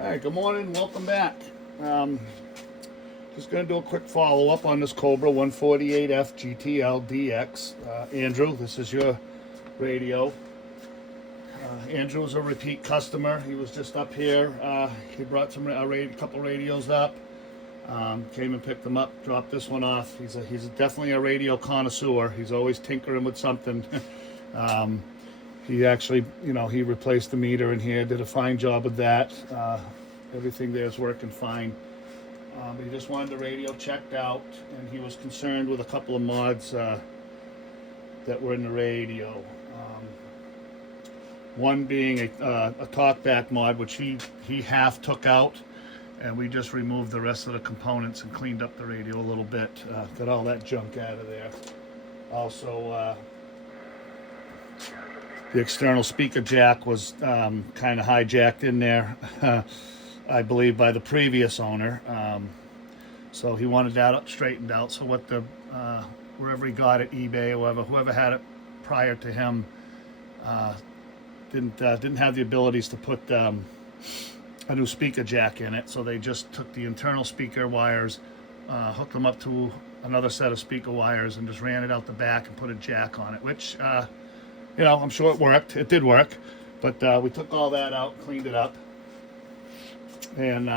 All right, good morning, welcome back. Just going to do a quick follow-up on this Cobra 148 FGTL DX. Andrew, this is your radio. Andrew is a repeat customer. He was just up here. He brought a couple radios up. Came and picked them up, dropped this one off. He's definitely a radio connoisseur. He's always tinkering with something. He actually, he replaced the meter in here, did a fine job of that. Everything there is working fine. But he just wanted the radio checked out, and he was concerned with a couple of mods that were in the radio. One being a talkback mod, which he half took out, and we just removed the rest of the components and cleaned up the radio a little bit, got all that junk out of there. Also, the external speaker jack was kind of hijacked in there, I believe, by the previous owner. So he wanted that straightened out. So what wherever he got it, eBay or whoever had it prior to him, didn't have the abilities to put a new speaker jack in it. So they just took the internal speaker wires, hooked them up to another set of speaker wires, and just ran it out the back and put a jack on it, which I'm sure it worked. It did work, but we took all that out, cleaned it up. And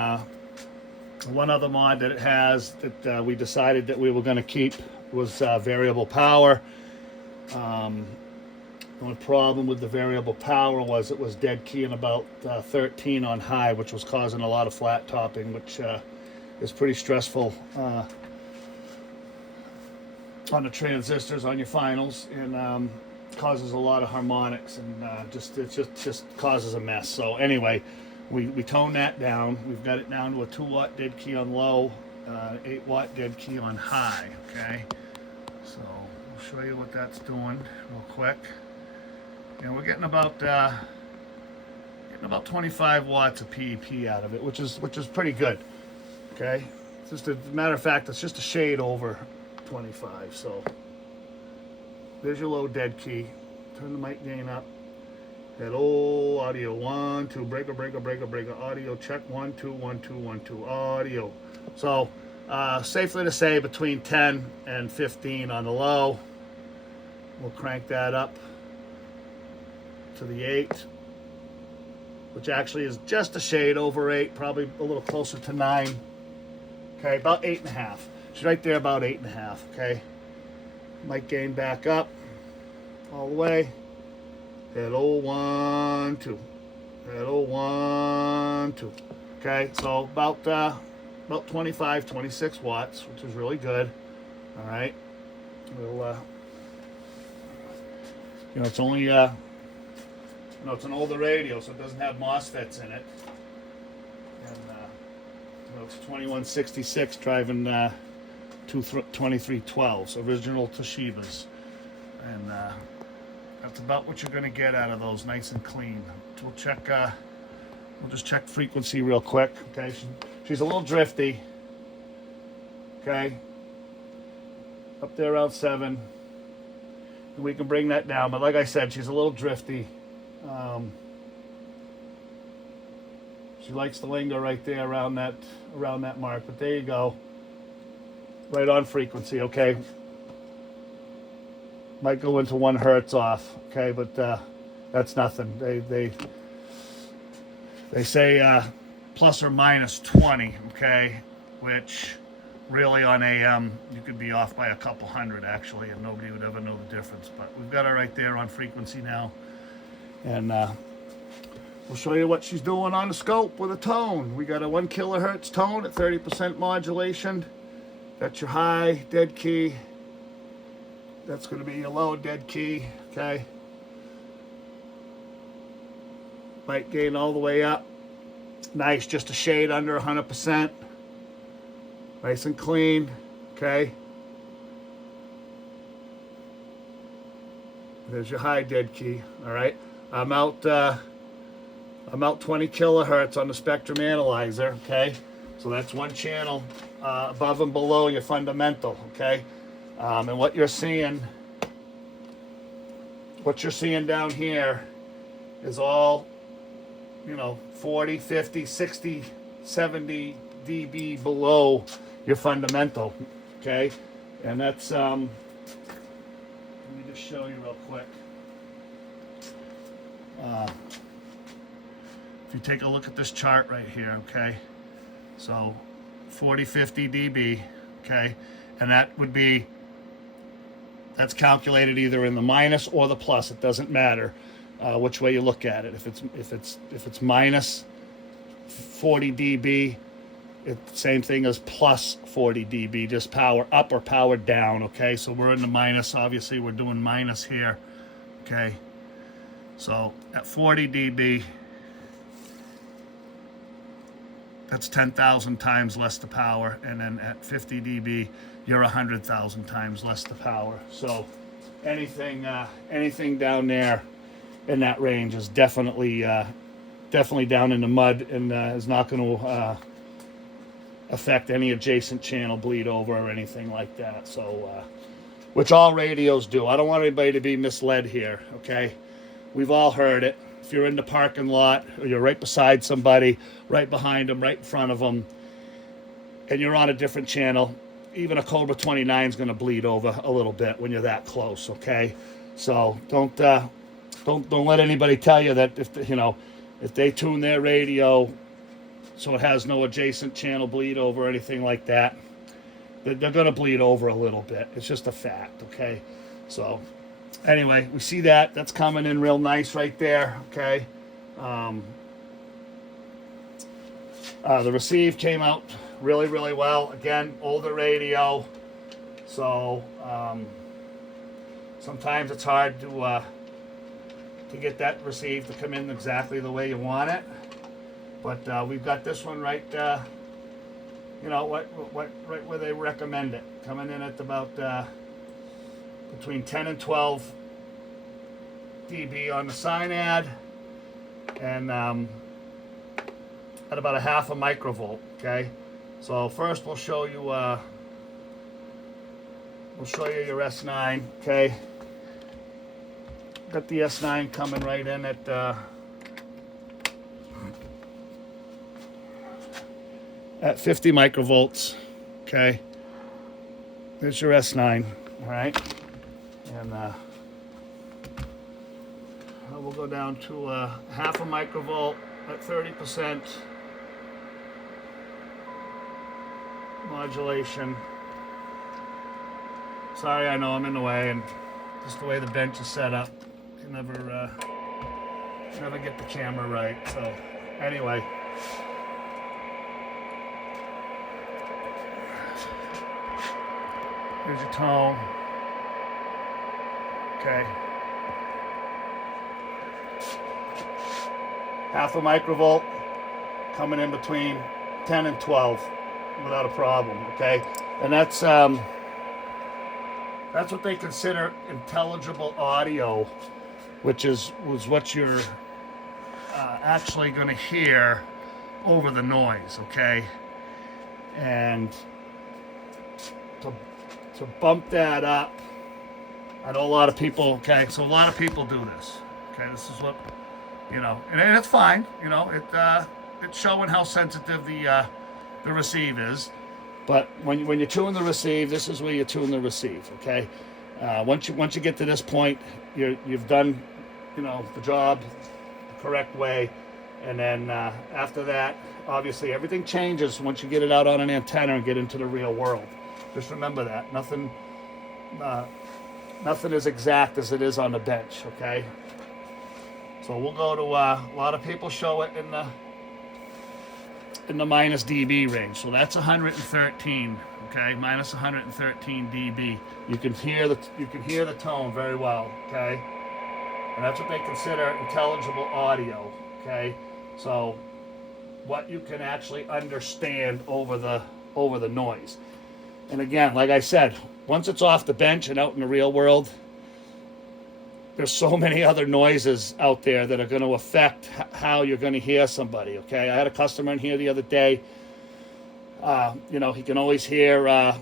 one other mod that it has that we decided that we were going to keep was variable power. The only problem with the variable power was it was dead key in about 13 on high, which was causing a lot of flat topping, which is pretty stressful on the transistors, on your finals, and causes a lot of harmonics, and it just causes a mess. So anyway, we toned that down. We've got it down to a 2-watt dead key on low, 8-watt dead key on high. Okay, so I'll show you what that's doing real quick. And we're getting about 25 watts of PEP out of it, which is pretty good. Okay, it's just a matter of fact, it's just a shade over 25. So there's your low dead key. Turn the mic gain up. That old audio 1 2 breaker audio check 1 2 1 2 1 2 audio. So safely to say between 10 and 15 on the low. We'll crank that up to the 8, which actually is just a shade over 8, probably a little closer to 9. Okay, about 8.5. She's right there, about 8.5. Okay, mic gain back up all the way. That old 1 2. That old 1 2. Okay, so about 25, 26 watts, which is really good. All right, we'll it's only it's an older radio, so it doesn't have MOSFETs in it, and it's 2166 driving 2312s, original Toshibas, and that's about what you're going to get out of those, nice and clean. We'll just check frequency real quick. Okay, she's a little drifty. Okay, up there around 7. And we can bring that down, but like I said, she's a little drifty. She likes to linger right there around that mark. But there you go, right on frequency. Okay. Might go into 1 hertz off, okay, but that's nothing. They say plus or minus 20, okay, which really on AM you could be off by a couple hundred actually, and nobody would ever know the difference. But we've got her right there on frequency now, and we'll show you what she's doing on the scope with a tone. We got a 1 kilohertz tone at 30% modulation. That's your high dead key. That's going to be your low dead key, okay? Mic gain all the way up. Nice, just a shade under 100%. Nice and clean, okay? There's your high dead key, all right? I'm out 20 kilohertz on the spectrum analyzer, okay? So that's one channel above and below your fundamental, okay? And what you're seeing down here is all 40, 50, 60, 70 dB below your fundamental, okay? And that's, let me just show you real quick. If you take a look at this chart right here, okay? So 40, 50 dB, okay? And that would be, that's calculated either in the minus or the plus. It doesn't matter which way you look at it. If it's minus 40 dB, it's the same thing as plus 40 dB, just power up or power down, okay? So we're in the minus, obviously we're doing minus here, okay? So at 40 dB, that's 10,000 times less the power, and then at 50 dB, you're 100,000 times less the power. So anything down there in that range is definitely down in the mud, and is not going to affect any adjacent channel bleed over or anything like that. So, which all radios do. I don't want anybody to be misled here, okay? We've all heard it. If you're in the parking lot, or you're right beside somebody, right behind them, right in front of them, and you're on a different channel, even a Cobra 29 is going to bleed over a little bit when you're that close, okay? So don't let anybody tell you that if they tune their radio so it has no adjacent channel bleed over or anything like that, they're going to bleed over a little bit. It's just a fact, okay? So anyway, we see that. That's coming in real nice right there, okay? The receive came out really, really well. Again, older radio, so sometimes it's hard to get that receive to come in exactly the way you want it. But we've got this one right, right where they recommend it, coming in at about between 10 and 12 dB on the Sideband, and at about a half a microvolt. Okay, so first we'll show you your S9. Okay, got the S9 coming right in at 50 microvolts. Okay, there's your S9. All right, and we'll go down to half a microvolt at 30% modulation. Sorry, I know I'm in the way, and just the way the bench is set up, you never get the camera right. So anyway, here's your tone. Okay. Half a microvolt coming in between 10 and 12 without a problem, okay? And that's what they consider intelligible audio, which was what you're actually going to hear over the noise, okay? And to bump that up, I know a lot of people, okay, so a lot of people do this, okay? This is what, and it's fine, it's showing how sensitive the receive is. But when you tune the receive, this is where you tune the receive, okay? Once you get to this point, you've done, the job the correct way, and then after that, obviously everything changes once you get it out on an antenna and get into the real world. Just remember that nothing is exact as it is on the bench, okay? So we'll go to a lot of people show it in the minus dB range. So that's 113, okay? Minus 113 dB. You can hear the tone very well, okay? And that's what they consider intelligible audio, okay? So what you can actually understand over the noise. And again, like I said, once it's off the bench and out in the real world, there's so many other noises out there that are going to affect how you're going to hear somebody, okay? I had a customer in here the other day. He can always hear a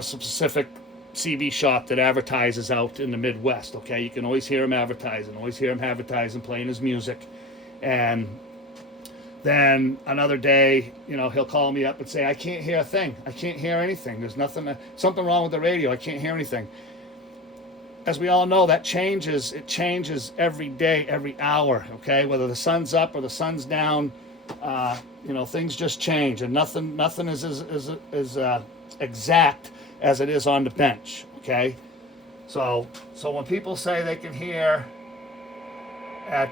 specific CB shop that advertises out in the Midwest, okay? You can always hear him advertising, playing his music. And Then another day, you know, he'll call me up and say, I can't hear a thing. I can't hear anything. There's something wrong with the radio. I can't hear anything. As we all know, that changes. It changes every day, every hour, okay? Whether the sun's up or the sun's down, you know, things just change. And nothing is as exact as it is on the bench, okay? So when people say they can hear at,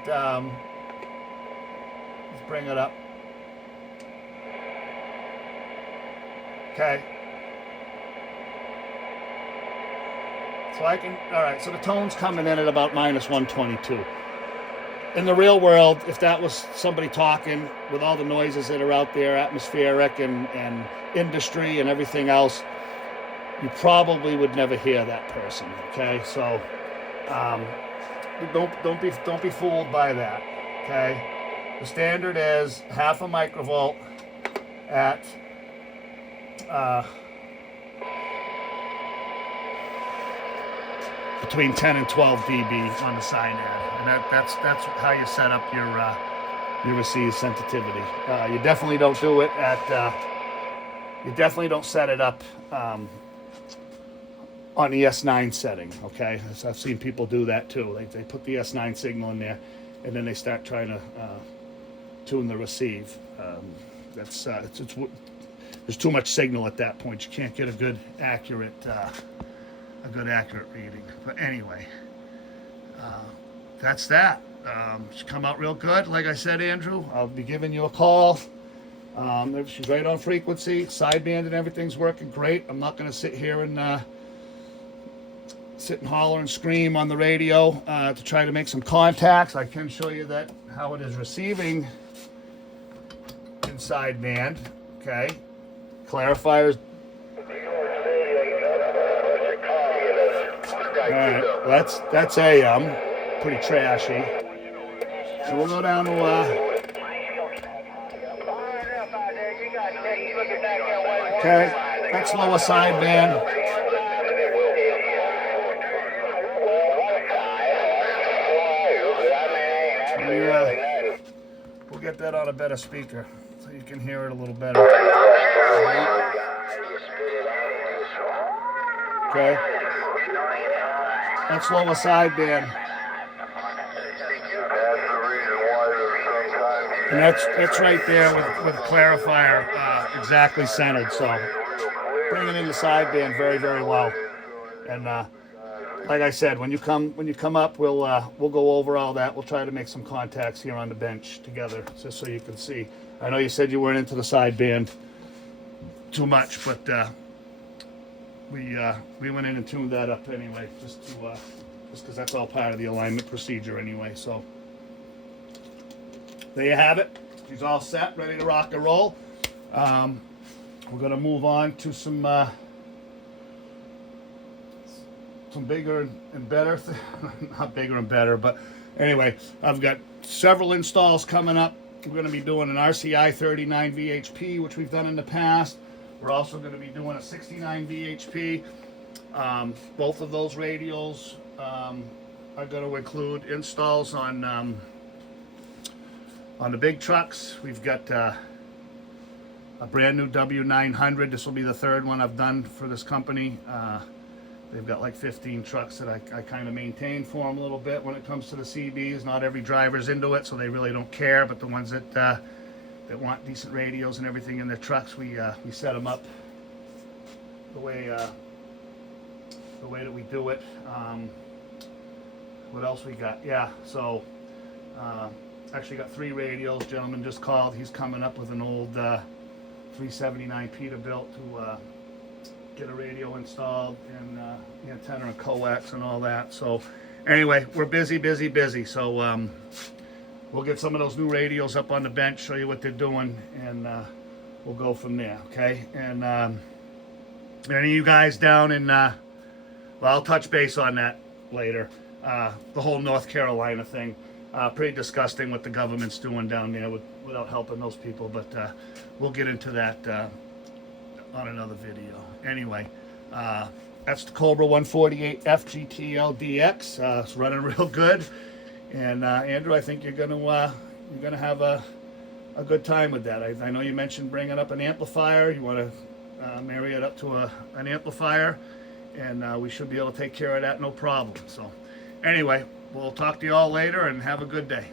let's bring it up. Okay. So I can, all right, so the tone's coming in at about minus 122. In the real world, if that was somebody talking with all the noises that are out there, atmospheric and industry and everything else, you probably would never hear that person, okay? So don't be fooled by that, okay? The standard is half a microvolt at between 10 and 12 dB on the Sideband, and that's how you set up your receive sensitivity. You definitely don't do it at you definitely don't set it up on the S9 setting, okay? So I've seen people do that too. They put the S9 signal in there, and then they start trying to tune the receive. There's too much signal at that point. You can't get a good accurate reading. But anyway, that's that. Should come out real good. Like I said, Andrew, I'll be giving you a call. She's right on frequency. Sideband and everything's working great. I'm not going to sit here and sit and holler and scream on the radio to try to make some contacts. I can show you that how it is receiving in Sideband. Okay, clarifiers. All right, that's AM, pretty trashy. So we'll go down to okay, that's lower Sideband. We'll get that on a better speaker so you can hear it a little better. Okay. That's lower Sideband. And that's right there with clarifier exactly centered. So bringing in the Sideband very, very well. And like I said, when you come up, we'll go over all that. We'll try to make some contacts here on the bench together, just so you can see. I know you said you weren't into the Sideband too much, but we went in and tuned that up anyway, just because that's all part of the alignment procedure anyway. So there you have it. She's all set, ready to rock and roll. We're gonna move on to some bigger and better, not bigger and better, but anyway, I've got several installs coming up. We're going to be doing an RCI 39 VHP, which we've done in the past. We're also going to be doing a 69 VHP. Both of those radios are going to include installs on the big trucks. We've got a brand new W900. This will be the third one I've done for this company. They've got like 15 trucks that I kind of maintain for them a little bit when it comes to the CBs. Not every driver's into it, so they really don't care. But the ones that want decent radios and everything in their trucks, we set them up the way that we do it. What else we got? Yeah, so actually got 3 radios. Gentleman just called. He's coming up with an old 379 Peterbilt to get a radio installed and antenna and coax and all that. So anyway, we're busy. So we'll get some of those new radios up on the bench, show you what they're doing, and we'll go from there, okay? And any of you guys down in, well, I'll touch base on that later. The whole North Carolina thing, pretty disgusting what the government's doing down there without helping those people, but we'll get into that on another video. Anyway, that's the Cobra 148 FGTL DX. It's running real good, and Andrew, I think you're gonna have a a good time with that. I know you mentioned bringing up an amplifier. You want to marry it up to an amplifier, and we should be able to take care of that, no problem. So anyway, we'll talk to you all later, and have a good day.